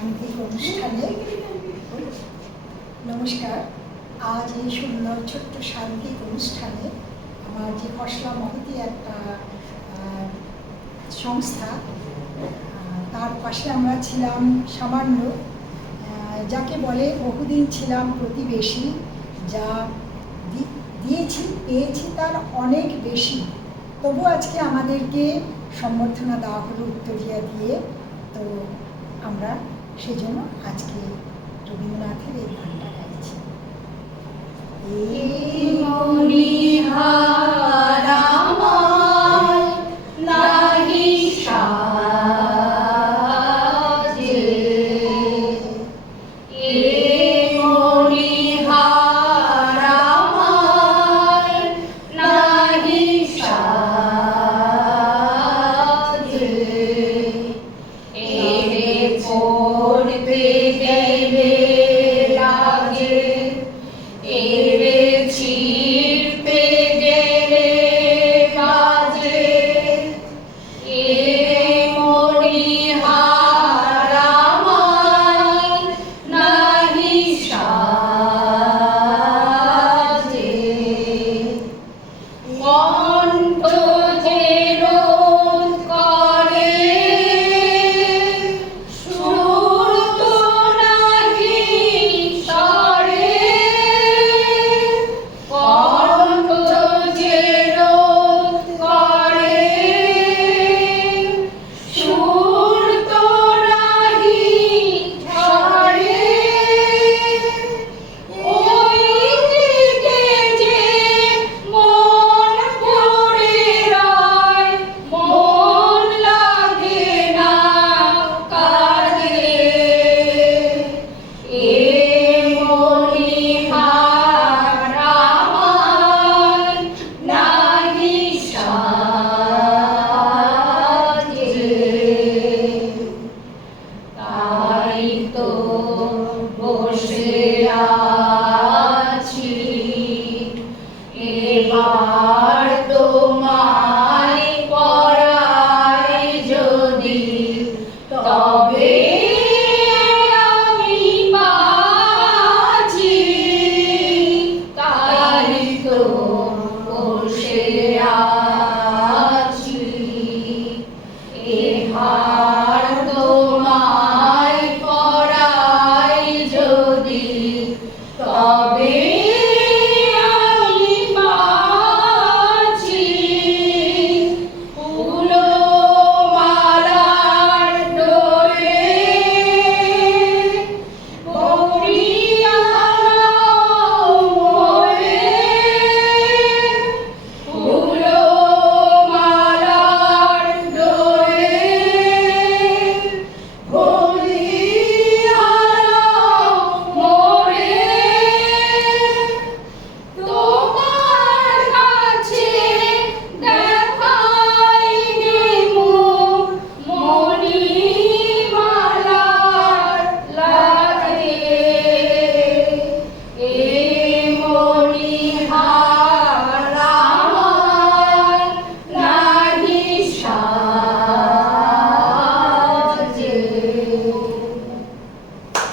সান্ত্বিক অনুষ্ঠানে নমস্কার। আজ এই সুন্দর ছোট্ট সান্ত্বিক অনুষ্ঠানে আমার যে খসড়া মহতী একটা সংস্থা, তার পাশে আমরা ছিলাম সামান্য, যাকে বলে বহুদিন ছিলাম প্রতিবেশী। যা দিয়েছি পেয়েছি তার অনেক বেশি, তবু আজকে আমাদেরকে সম্বর্ধনা দেওয়া হলো উত্তরিয়া দিয়ে। তো আমরা সেজন্য আজকে রবীন্দ্রনাথের এই গানটা গাইছি। Oh